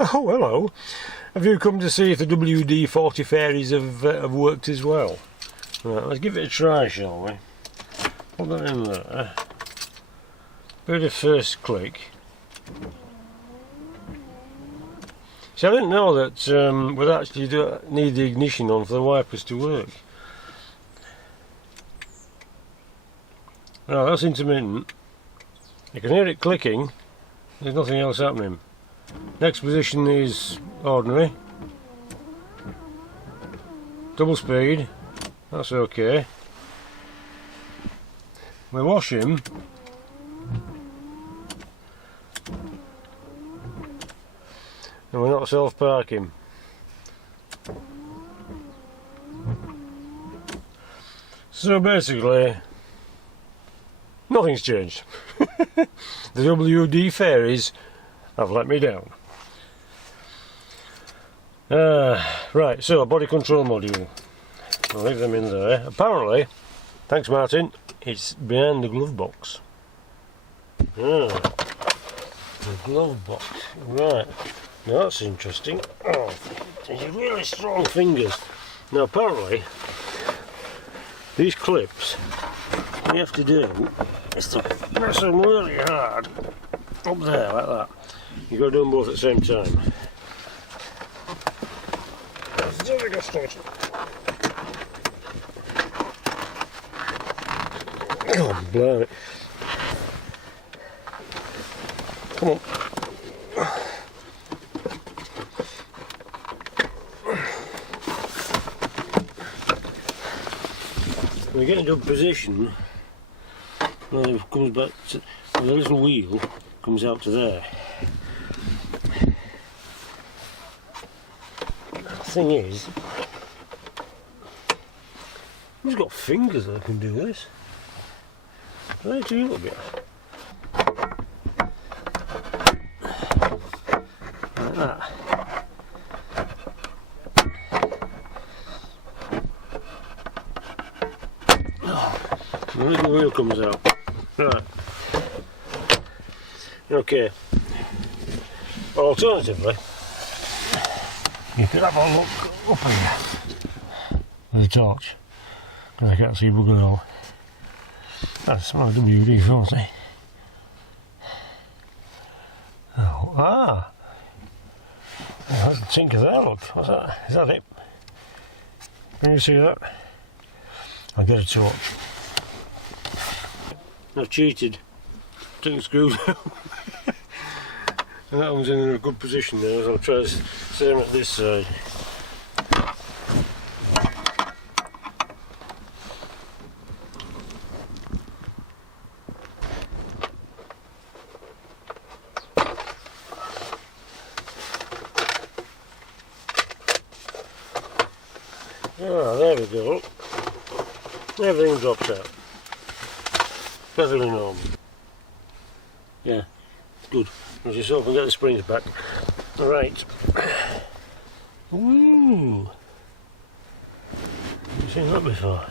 Oh, hello. Have you come to see if the WD-40 fairies have worked as well? Right, let's give it a try, shall we? Put that in there. Bit of first click. See, I didn't know that we'd actually need the ignition on for the wipers to work. Now that's intermittent. You can hear it clicking. There's nothing else happening. Next position is ordinary. Double speed. That's okay. We wash him. And we're not self-parking. So basically, nothing's changed. The WD fairies have let me down. Right, so body control module. I'll leave them in there. Apparently, thanks Martin, it's behind the glove box. The glove box. Right, now that's interesting. Oh, these really strong fingers. Now apparently, these clips, what you have to do is to press them really hard up there like that. You've got to do them both at the same time. Oh, blow it. Come on. When you get into a position where it comes back to the little wheel comes out to there. The thing is, who's got fingers that can do this? Right, do a little bit. Like that. The little wheel comes out. Right. Okay. Alternatively, you could have a look up here with a torch. I can't see bugger all. That's my WD-40. Oh, ah! I think of that, look. What's that? Is that it? Can you see that? I'll get a torch. I've cheated. Took the screws out. And that one's in a good position now, so I'll try the same at this side. Ah, there we go. Everything drops out. Perfectly normal. Yeah, good. As you saw, we can get the springs back. Alright. Ooh. Have you seen that before?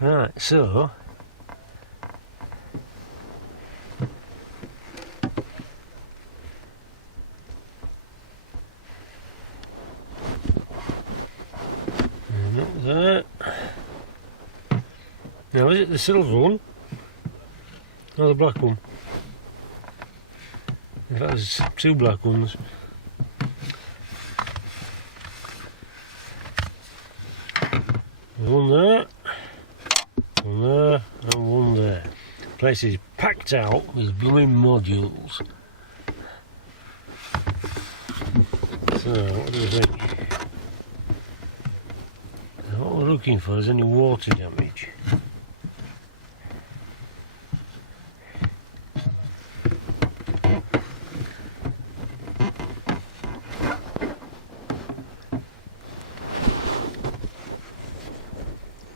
Right, so that. Now is it the silver one or the black one? In fact there's two black ones. One there, one there and one there. The place is packed out with blooming modules. So what do you think? What we're looking for is any water damage.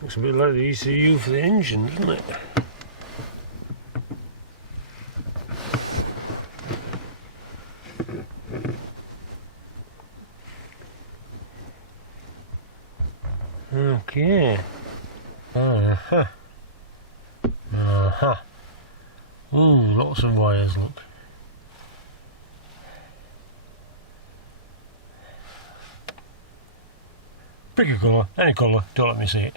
Looks a bit like the ECU for the engine, doesn't it? Okay. Aha. Ooh, lots of wires, look. Pick a colour, any colour, don't let me see it.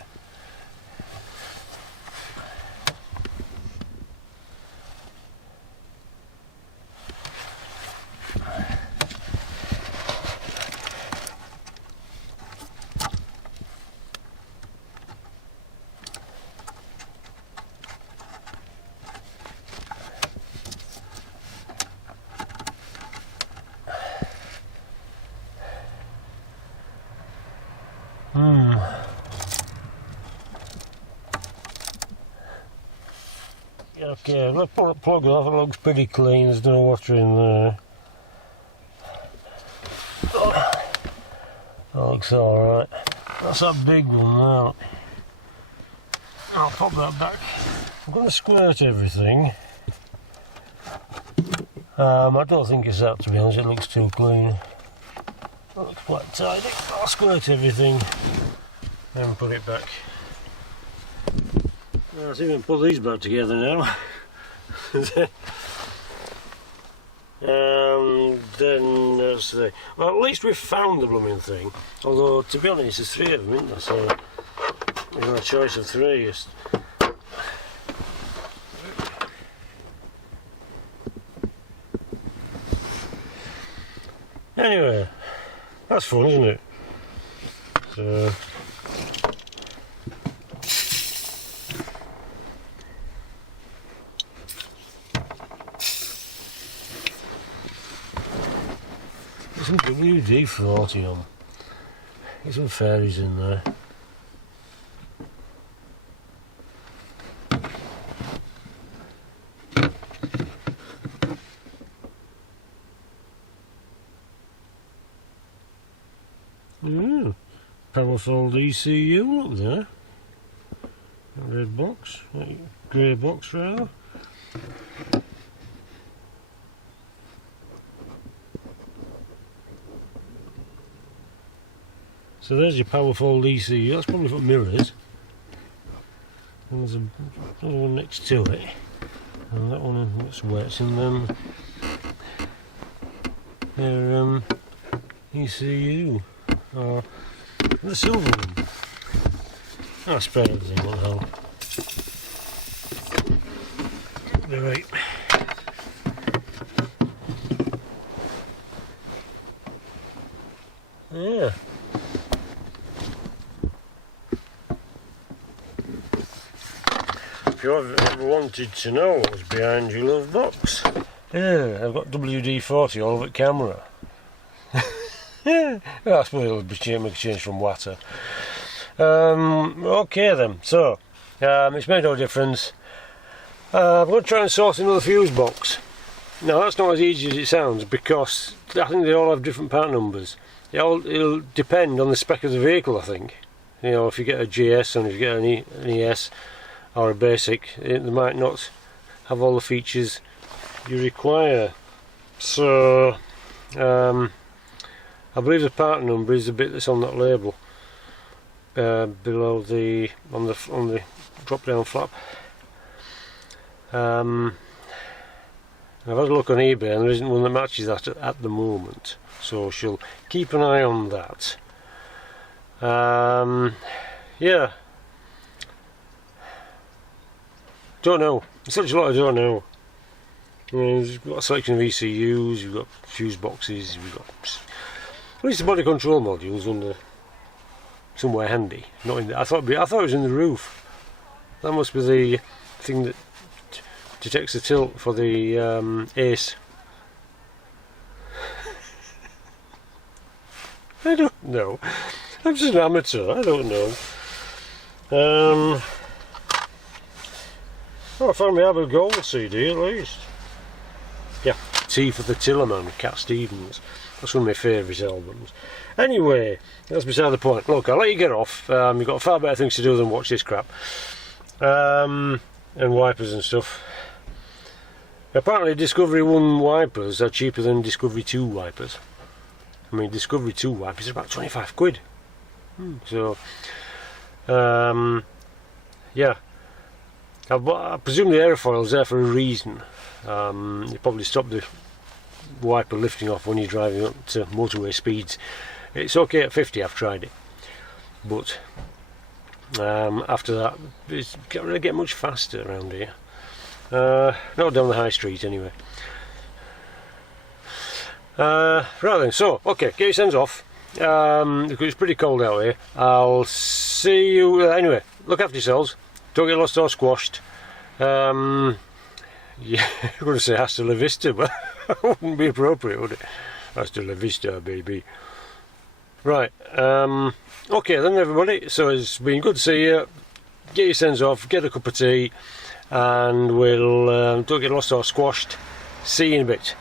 Okay, let's pull that plug off, it looks pretty clean, there's no water in there. Oh, that looks alright. That's that big one now. I'll pop that back. I'm going to squirt everything. I don't think it's that, to be honest, it looks too clean. It looks quite tidy. I'll squirt everything and put it back. Let's even put these back together now. Then well, at least we've found the blooming thing. Although, to be honest, there's 3 of them, isn't there? So we've got a choice of 3. Anyway, that's fun, isn't it? So. Some WD-40 on. There's some fairies in there. Powerful ECU up there. Red box, grey box rather. So there's your powerful ECU, that's probably for mirrors. And there's another one next to it. And that one looks wet, and then their ECU, or the silver one. I'll spare everything, what the hell. Right. Yeah. If you ever wanted to know what was behind your love box, yeah, I've got WD-40 all over the camera. Yeah, I suppose it'll make a change from water. Okay then, so it's made no difference. I'm going to try and sort another fuse box. Now that's not as easy as it sounds, because I think they all have different part numbers. It'll depend on the spec of the vehicle, I think. You know, if you get a GS and if you get an ES or a basic, they might not have all the features you require. So I believe the part number is the bit that's on that label below the on the drop down flap. I've had a look on eBay and there isn't one that matches that at the moment, so she'll keep an eye on that. Yeah, don't know, there's such a lot I don't know. We've got a selection of ECUs, we've got fuse boxes, we've got at least the body control modules under somewhere handy. Not in the, I thought it was in the roof. That must be the thing that detects the tilt for the ACE. I don't know. I'm just an amateur. I don't know. Oh, I found my Abbott Gold CD at least. Yeah, T for the Tillerman, Cat Stevens. That's one of my favourite albums. Anyway, that's beside the point. Look, I'll let you get off. You've got far better things to do than watch this crap. And wipers and stuff. Apparently Discovery 1 wipers are cheaper than Discovery 2 wipers. I mean, Discovery 2 wipers are about 25 quid. So, yeah. I presume the aerofoil's there for a reason. You probably stop the wiper lifting off when you're driving up to motorway speeds. It's okay at 50, I've tried it, but after that it can't really get much faster around here. Not down the high street anyway. Right then, so okay, get your sends off. Because it's pretty cold out here. I'll see you anyway. Look after yourselves, don't get lost or squashed. Yeah, I'm going to say hasta la vista, but that wouldn't be appropriate, would it? Hasta la vista, baby. Right, okay then everybody, so it's been good to see you. Get your sends off, get a cup of tea, and we'll don't get lost or squashed. See you in a bit.